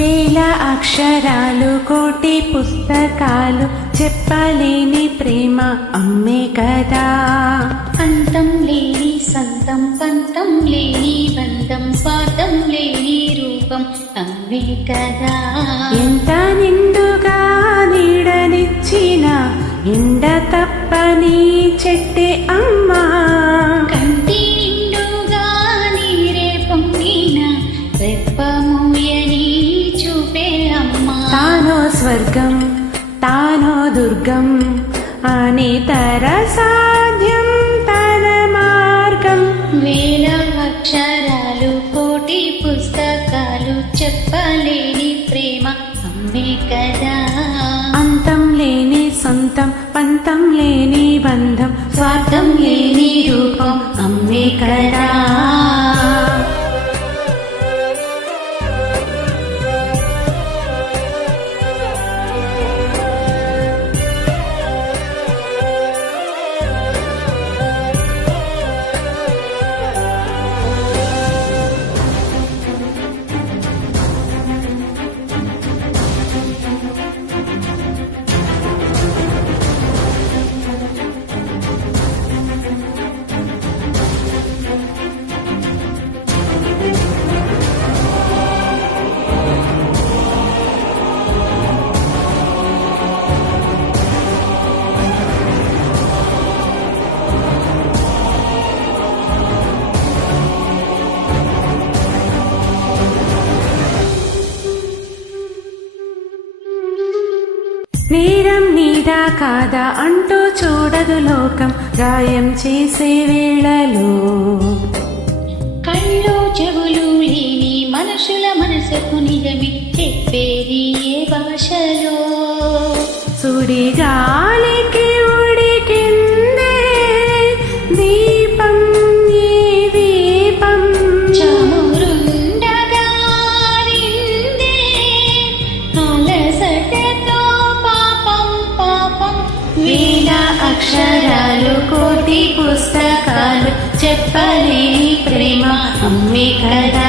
అక్షరాలు కోటి పుస్తకాలు చెప్పలేని ప్రేమ అమ్మే కదా. అంతం లేని సంతం పంతం లేని బంధం స్వార్థం లేని రూపం అమ్మే కదా. ఎంత నిండుగా నీడనిచ్చిన ఎండ తప్పని చెట్టే అమ్మా. కంటి నిండుగా నీరే పొంగిన రెప్పమూయని స్వర్గం తానో దుర్గం అని తర సాధ్యం తన మార్గం. వేల అక్షరాలు కోటి పుస్తకాలు చెప్పలేని ప్రేమ అమ్మే కదా. అంతం లేని సొంతం పంతం లేని బంధం స్వార్థం లేని రూపం అమ్మే కదా. నేరం నీదా కాదా అంటూ చూడదు లోకం. గాయం చేసే వేళలో కళ్ళు చెవులు లేని మనుషుల మనసుకు నిజమి చెప్పేది ఏ భాషలో? సుడి గాలికి ఉడికిందే అక్షరాలు కోటి పుస్తకాలు చెప్పలేని ప్రేమ. అమ్మే కదా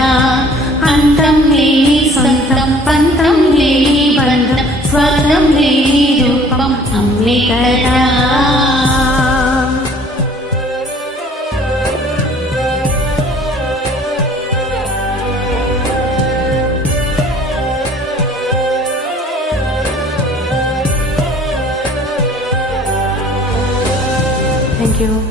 yo.